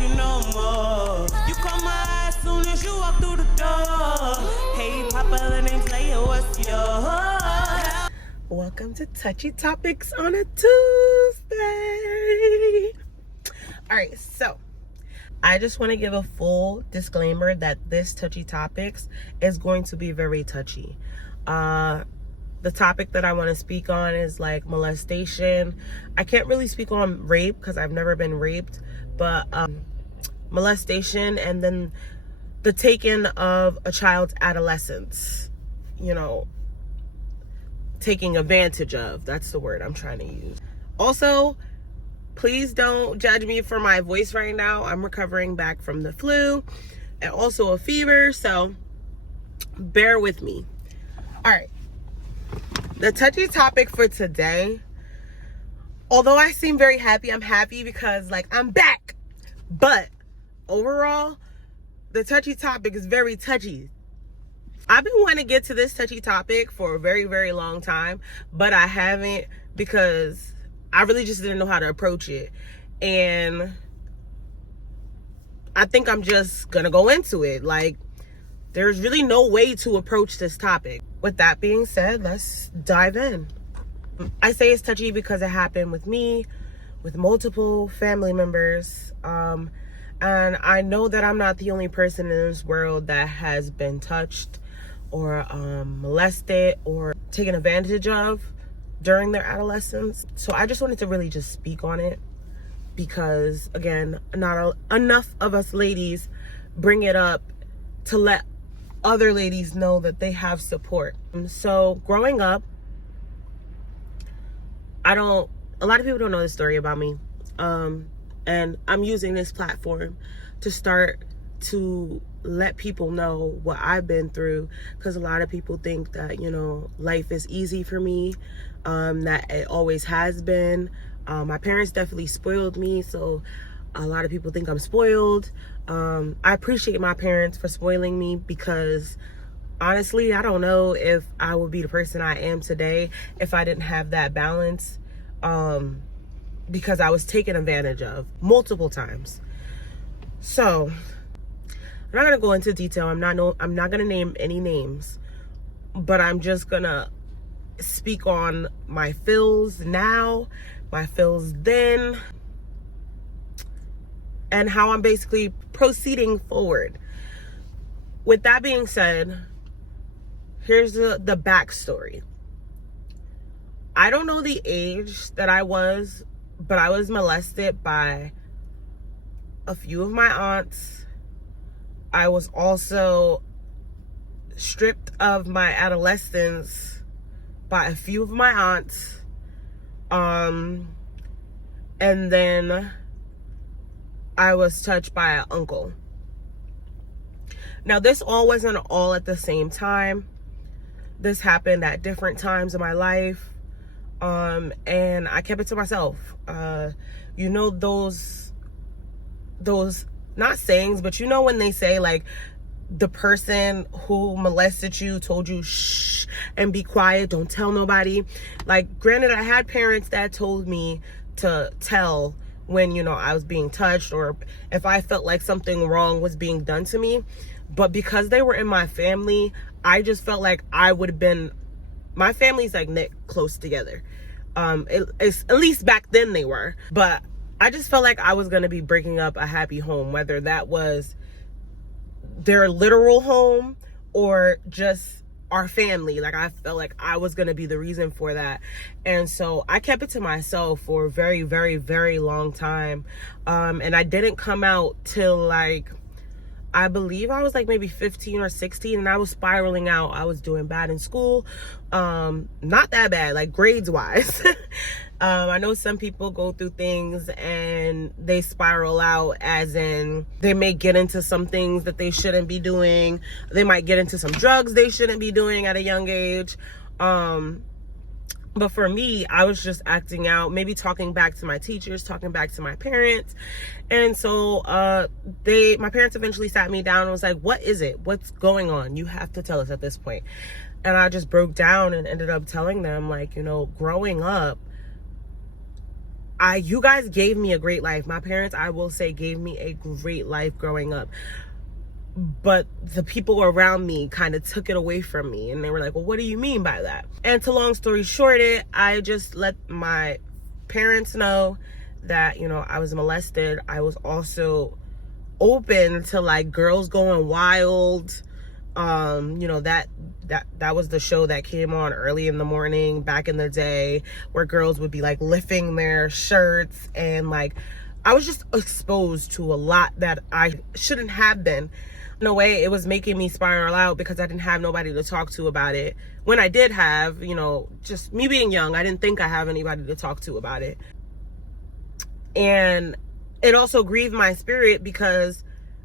you no more. You caught my eye as soon as you walk through the door. Hey, Papa, the name's Leia, what's yours? Welcome to Touchy Topics on a Tuesday. All right, so I just want to give a full disclaimer that this Touchy Topics is going to be very touchy. The topic that I want to speak on is like molestation. I can't really speak on rape because I've never been raped, but molestation and then the taking of a child's adolescence, you know, taking advantage of. That's the word I'm trying to use. Also, please don't judge me for my voice right now. I'm recovering back from the flu and also a fever, so bear with me. All right. The touchy topic for today, although I seem very happy, I'm happy because like I'm back. But overall, the touchy topic is very touchy. I've been wanting to get to this touchy topic for a very, very long time, but I haven't because I really just didn't know how to approach it. And I think I'm just gonna go into it. Like, there's really no way to approach this topic. With that being said, let's dive in. I say it's touchy because it happened with me, with multiple family members. And I know that I'm not the only person in this world that has been touched or molested or taken advantage of during their adolescence. So I just wanted to really just speak on it because, again, not enough of us ladies bring it up to let other ladies know that they have support. So growing up, a lot of people don't know this story about me. And I'm using this platform to start to let people know what I've been through, because a lot of people think that, you know, life is easy for me, that it always has been. My parents definitely spoiled me, so a lot of people think I'm spoiled. I appreciate my parents for spoiling me because honestly, I don't know if I would be the person I am today if I didn't have that balance, because I was taken advantage of multiple times. So I'm not gonna go into detail. I'm not gonna name any names, but I'm just gonna speak on my feels now, my feels then, and how I'm basically proceeding forward. With that being said, here's the backstory. I don't know the age that I was, but I was molested by a few of my aunts. I was also stripped of my adolescence by a few of my aunts. And then I was touched by an uncle. Now, this all wasn't all at the same time. This happened at different times in my life. And I kept it to myself. You know, those not sayings, but you know when they say like the person who molested you told you shh and be quiet, don't tell nobody. Like, granted, I had parents that told me to tell when, you know, I was being touched or if I felt like something wrong was being done to me. But because they were in my family, I just felt like I would have been, my family's like knit close together. It's, at least back then they were. But I just felt like I was going to be breaking up a happy home, whether that was their literal home or just our family. Like, I felt like I was going to be the reason for that. And so I kept it to myself for a very, very, very long time. And I didn't come out till like, I believe I was like maybe 15 or 16, and I was spiraling out. I was doing bad in school. Not that bad, like grades wise. I know some people go through things and they spiral out, as in they may get into some things that they shouldn't be doing. They might get into some drugs they shouldn't be doing at a young age. But for me, I was just acting out, maybe talking back to my teachers, talking back to my parents. And so my parents eventually sat me down and was like, what is it? What's going on? You have to tell us at this point. And I just broke down and ended up telling them, like, you know, growing up, you guys gave me a great life. My parents, I will say, gave me a great life growing up. But the people around me kind of took it away from me. And they were like, well, what do you mean by that? And to long story short, I just let my parents know that, you know, I was molested. I was also open to like girls going wild. You know, that was the show that came on early in the morning back in the day, where girls would be like lifting their shirts, and like I was just exposed to a lot that I shouldn't have been. In a way, it was making me spiral out because I didn't have nobody to talk to about it. When I did have, you know, just me being young, I didn't think I have anybody to talk to about it. And it also grieved my spirit because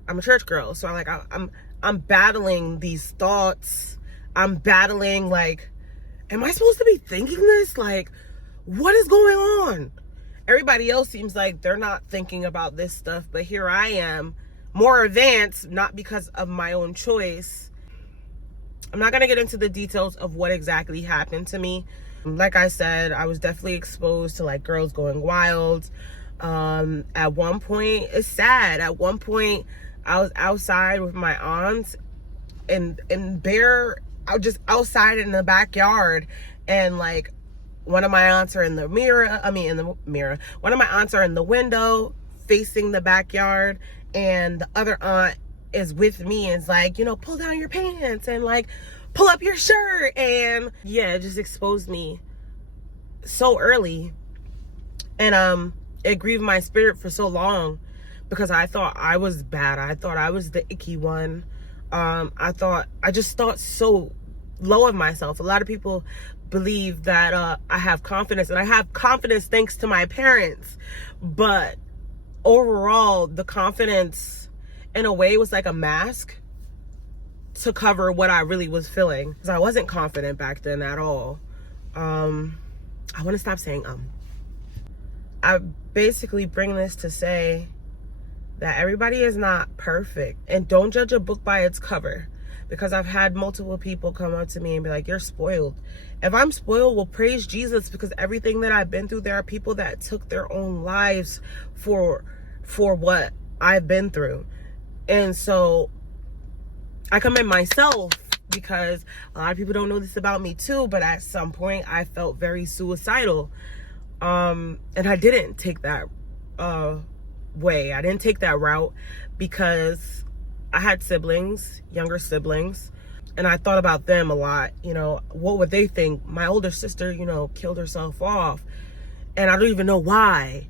I'm a church girl. So I'm battling these thoughts. I'm battling like, am I supposed to be thinking this? Like, what is going on? Everybody else seems like they're not thinking about this stuff, but here I am, more advanced, not because of my own choice. I'm not gonna get into the details of what exactly happened to me. Like I said, I was definitely exposed to like girls going wild. At one point, it's sad. At one point, I was outside with my aunts and I was just outside in the backyard, and like one of my aunts are in the mirror. One of my aunts are in the window facing the backyard, and the other aunt is with me and is like, you know, pull down your pants and like pull up your shirt. And yeah, it just exposed me so early. And it grieved my spirit for so long because I thought I was bad. I thought I was the icky one. I just thought so low of myself. A lot of people believe that I have confidence, and I have confidence thanks to my parents. But overall, the confidence in a way was like a mask to cover what I really was feeling, because I wasn't confident back then at all. I want to stop saying I basically bring this to say that everybody is not perfect, and don't judge a book by its cover, because I've had multiple people come up to me and be like, you're spoiled. If I'm spoiled, well, praise Jesus, because everything that I've been through, there are people that took their own lives for what I've been through. And so I commend myself, because a lot of people don't know this about me too, but at some point I felt very suicidal. And I didn't take that way. I didn't take that route because I had siblings, younger siblings, and I thought about them a lot. You know, what would they think? My older sister, you know, killed herself off, and I don't even know why.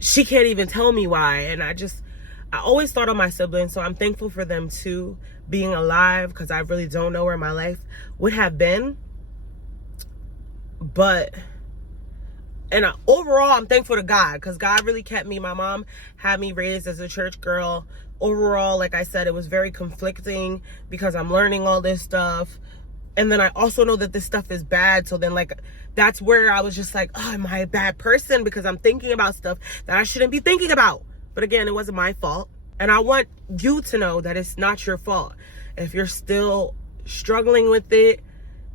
She can't even tell me why. And I always thought of my siblings, so I'm thankful for them too, being alive, because I really don't know where my life would have been. But overall, I'm thankful to God, because God really kept me. My mom had me raised as a church girl. Overall, like I said, it was very conflicting because I'm learning all this stuff. And then I also know that this stuff is bad. So then like, that's where I was just like, oh, am I a bad person? Because I'm thinking about stuff that I shouldn't be thinking about. But again, it wasn't my fault. And I want you to know that it's not your fault. If you're still struggling with it,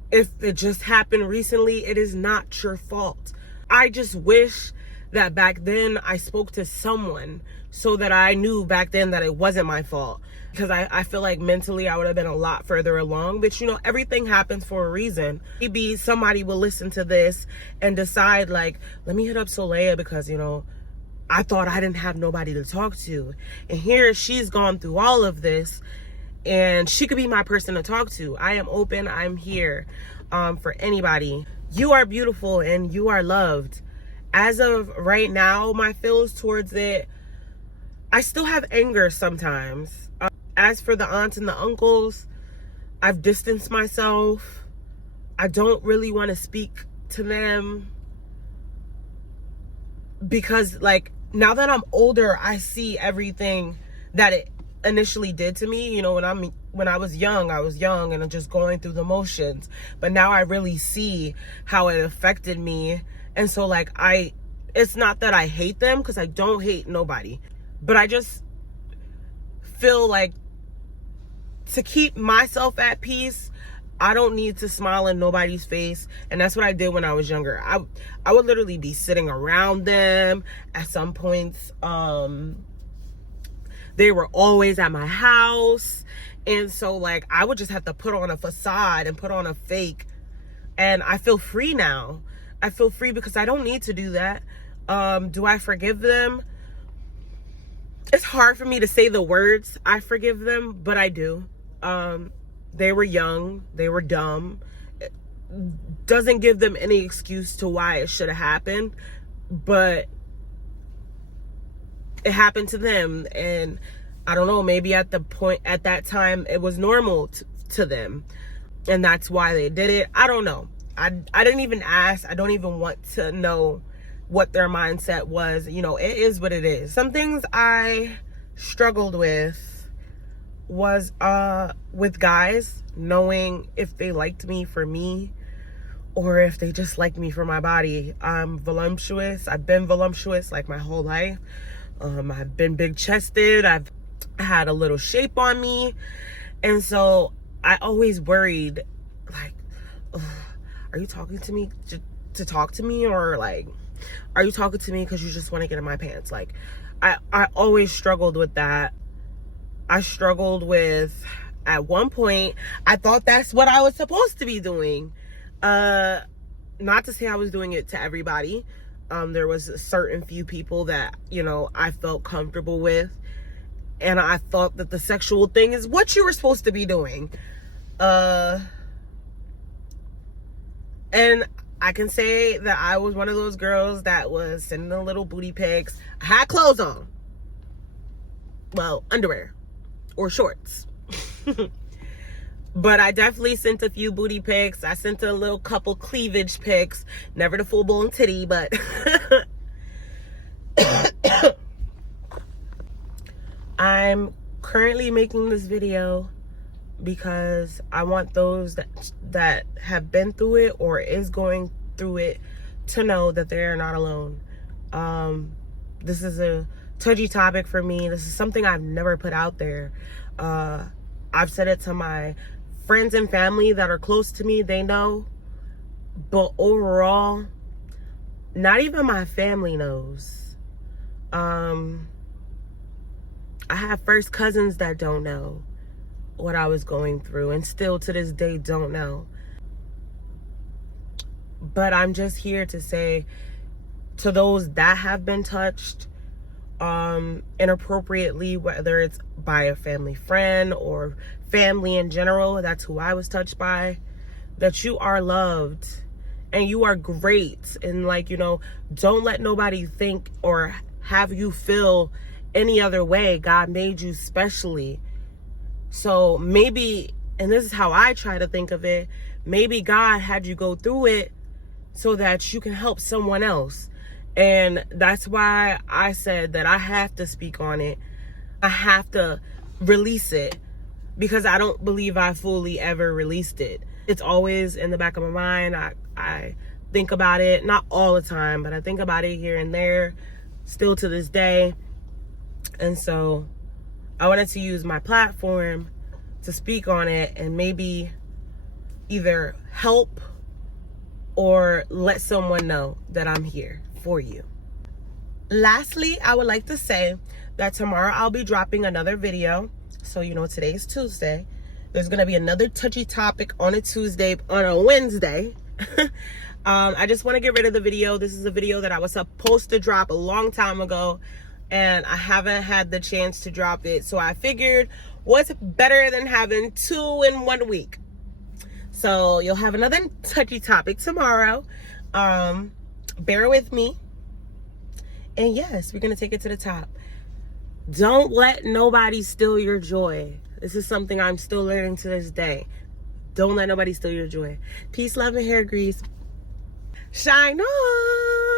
if it just happened recently, it is not your fault. I just wish that back then I spoke to someone so that I knew back then that it wasn't my fault. Because I feel like mentally I would have been a lot further along. But you know, everything happens for a reason. Maybe somebody will listen to this and decide like, let me hit up Solea, because you know, I thought I didn't have nobody to talk to. And here she's gone through all of this, and she could be my person to talk to. I am open, I'm here for anybody. You are beautiful and you are loved. As of right now, my feels towards it, I still have anger sometimes. As for the aunts and the uncles, I've distanced myself. I don't really want to speak to them, because like, now that I'm older, I see everything that it initially did to me. You know, when I was young and just going through the motions. But now I really see how it affected me. And so like, it's not that I hate them, because I don't hate nobody. But I just feel like to keep myself at peace, I don't need to smile in nobody's face. And that's what I did when I was younger. I would literally be sitting around them. At some points, they were always at my house. And so like, I would just have to put on a facade and put on a fake. And I feel free now. I feel free because I don't need to do that. Do I forgive them? It's hard for me to say the words I forgive them, but I do. They were young, they were dumb. It doesn't give them any excuse to why it should have happened, but it happened to them. And I don't know, maybe at that time it was normal to them, and that's why they did it. I don't know. I didn't even ask. I don't even want to know what their mindset was. You know, it is what it is. Some things I struggled with was with guys, knowing if they liked me for me or if they just liked me for my body. I'm voluptuous. I've been voluptuous like my whole life. I've been big chested. I've had a little shape on me. And so I always worried, like, are you talking to me to talk to me, or like, are you talking to me because you just want to get in my pants? Like, I always struggled with that. I struggled with, at one point, I thought that's what I was supposed to be doing. Not to say I was doing it to everybody. There was a certain few people that, you know, I felt comfortable with. And I thought that the sexual thing is what you were supposed to be doing. And I can say that I was one of those girls that was sending the little booty pics. I had clothes on. Well, underwear or shorts. But I definitely sent a few booty pics. I sent a little couple cleavage pics. Never the full-blown titty, but... I'm currently making this video because I want those that have been through it or is going through it to know that they are not alone. This is a touchy topic for me. This is something I've never put out there. I've said it to my friends and family that are close to me. They know. But overall, not even my family knows. I have first cousins that don't know what I was going through, and still to this day don't know. But I'm just here to say to those that have been touched inappropriately, whether it's by a family friend or family in general, that's who I was touched by, that you are loved and you are great. And like, you know, don't let nobody think or have you feel any other way. God made you specially. So maybe, and this is how I try to think of it, maybe God had you go through it so that you can help someone else. And that's why I said that I have to speak on it. I have to release it, because I don't believe I fully ever released it. It's always in the back of my mind. I think about it, not all the time, but I think about it here and there, still to this day. And so I wanted to use my platform to speak on it and maybe either help or let someone know that I'm here for you. Lastly, I would like to say that tomorrow I'll be dropping another video. So, you know, today's Tuesday. There's going to be another touchy topic on a Tuesday, on a Wednesday. I just want to get rid of the video. This is a video that I was supposed to drop a long time ago, and I haven't had the chance to drop it. So I figured, what's better than having 2 in 1 week? So you'll have another touchy topic tomorrow. Bear with me. And yes, we're going to take it to the top. Don't let nobody steal your joy. This is something I'm still learning to this day. Don't let nobody steal your joy. Peace, love, and hair grease. Shine on.